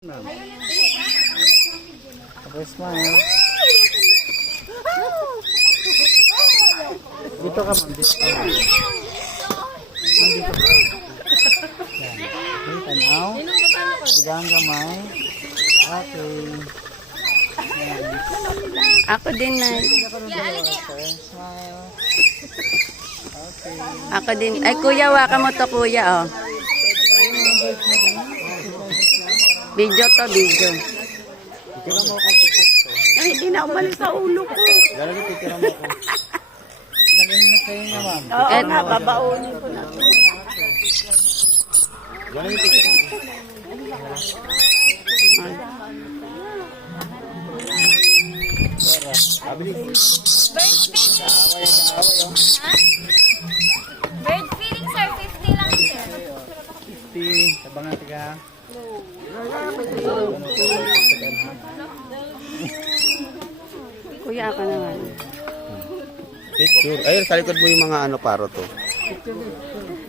Tapos smile. Dito ka ma'am, dito ka. Dito ka. Yan. Yung tanaw. Sigang gamay. Okay. Yan. Ako din na. Smile. Okay. Ako din. Ay kuya, waka mo to kuya oh. Video to, video. Titira mo ako picture ko. Ay, hindi na umalis sa ulo ko. Dalawa titira mo ako. Dalahin na sa inyo ma'am. Oo na, babaunin ko na. Dalahin titira mo. Abili. Bird feeding, sir. 50 lang, sir. 50. Tabangan tiga. Kuya, ako naman. Picture. Ayun, sa likod mo yung mga ano paro to. Picture.